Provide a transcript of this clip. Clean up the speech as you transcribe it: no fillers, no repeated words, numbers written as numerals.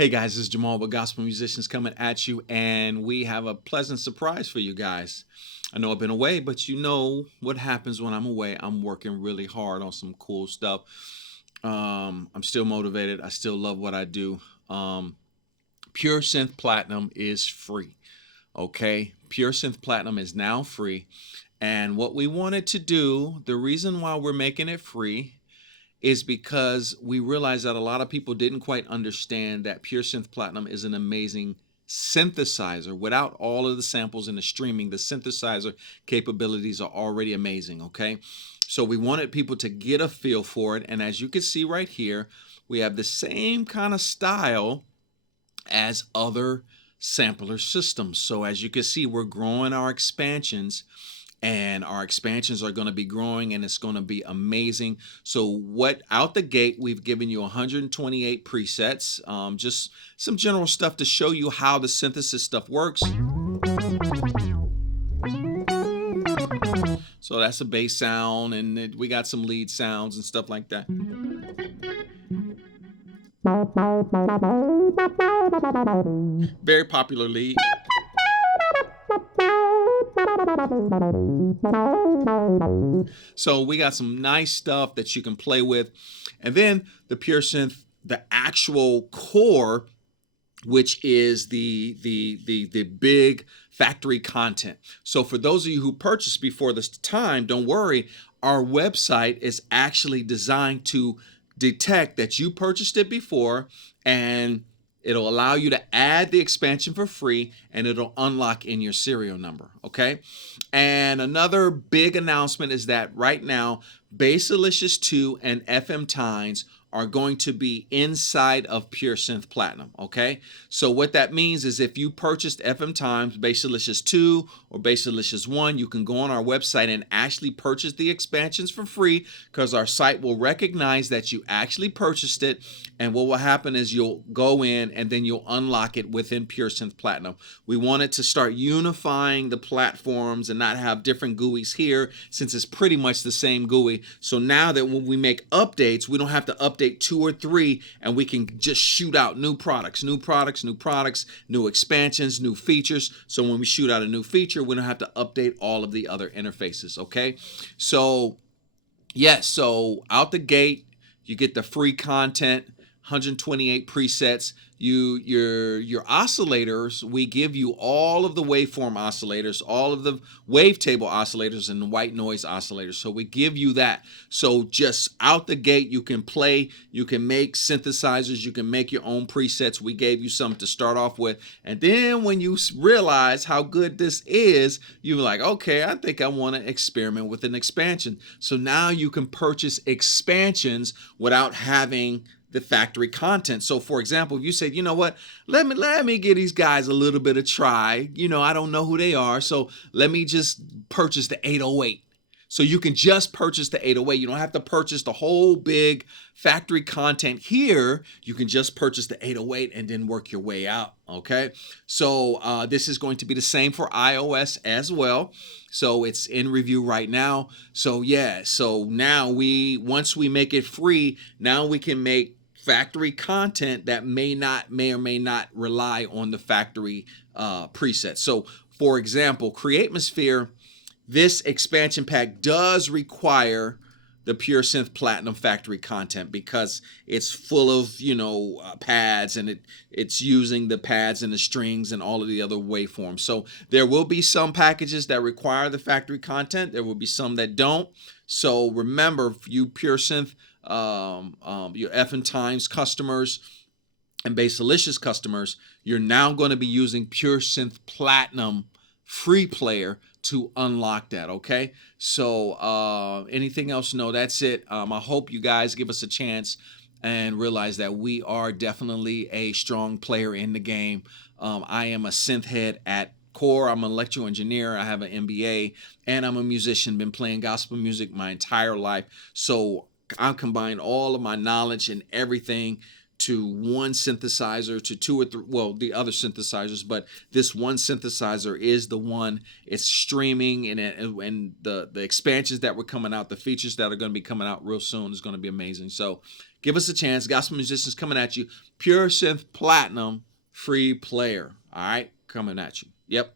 Hey guys, this is Jamal with Gospel Musicians coming at you, and we have a pleasant surprise for you guys. I know I've been away, but you know what happens when I'm away. I'm working really hard on some cool stuff. I'm still motivated. I still love what I do. Pure Synth Platinum is free. Okay, Pure Synth Platinum is now free. And what we wanted to do, the reason why we're making it free is because we realized that a lot of people didn't quite understand that Pure Synth Platinum is an amazing synthesizer. Without all of the samples and the streaming, the synthesizer capabilities are already amazing, okay? So we wanted people to get a feel for it, and as you can see right here, we have the same kind of style as other sampler systems. So as you can see, we're growing our expansions, and our expansions are going to be growing, and it's going to be amazing. So what out the gate, we've given you 128 presets, just some general stuff to show you how the synthesis stuff works. So that's a bass sound, and we got some lead sounds and stuff like that. Very popular lead. So we got some nice stuff that you can play with. And then the Pure Synth, the actual core, which is the big factory content. So for those of you who purchased before this time, don't worry, our website is actually designed to detect that you purchased it before, and it'll allow you to add the expansion for free, and it'll unlock in your serial number, okay? And another big announcement is that right now, Bassalicious 2 and FM Tines are going to be inside of Pure Synth Platinum, okay? So what that means is if you purchased FM Tines, Bassalicious 2 or Bassalicious 1, you can go on our website and actually purchase the expansions for free, because our site will recognize that you actually purchased it, and what will happen is you'll go in and then you'll unlock it within Pure Synth Platinum. We wanted to start unifying the platforms and not have different GUIs here, since it's pretty much the same GUI. So now that when we make updates, we don't have to update 2 or 3, and we can just shoot out new products, new expansions, new features. So when we shoot out a new feature, we don't have to update all of the other interfaces, okay? So yes, so out the gate, you get the free content, 128 presets. Your oscillators, we give you all of the waveform oscillators, all of the wavetable oscillators, and the white noise oscillators. So we give you that. So just out the gate, you can play, you can make synthesizers, you can make your own presets. We gave you some to start off with. And then when you realize how good this is, you're like, okay, I think I want to experiment with an expansion. So now you can purchase expansions without having the factory content. So for example, if you said, you know what, let me give these guys a little bit of try. You know, I don't know who they are, so let me just purchase the 808. So you can just purchase the 808. You don't have to purchase the whole big factory content here. You can just purchase the 808 and then work your way out, okay? So this is going to be the same for iOS as well. So it's in review right now. So yeah, so now once we make it free, now we can make factory content that may or may not rely on the factory presets. So for example, Creatmosphere, this expansion pack does require the Pure Synth Platinum factory content, because it's full of, you know, pads, and it's using the pads and the strings and all of the other waveforms. So there will be some packages that require the factory content. There will be some that don't. So remember, you Pure Synth, your FM Tines customers and Bassalicious customers, you're now going to be using Pure Synth Platinum free player to unlock that, okay? So anything else? No, that's it. I hope you guys give us a chance and realize that we are definitely a strong player in the game. I am a synth head at core. I'm an electrical engineer. I have an MBA, and I'm a musician. Been playing gospel music my entire life. So I combine all of my knowledge and everything to one synthesizer to two or three, well, the other synthesizers, but this one synthesizer is the one. It's streaming, and the expansions that were coming out, the features that are going to be coming out real soon is going to be amazing. So give us a chance. Gospel musicians coming at you. Pure Synth Platinum free player. All right, coming at you. Yep.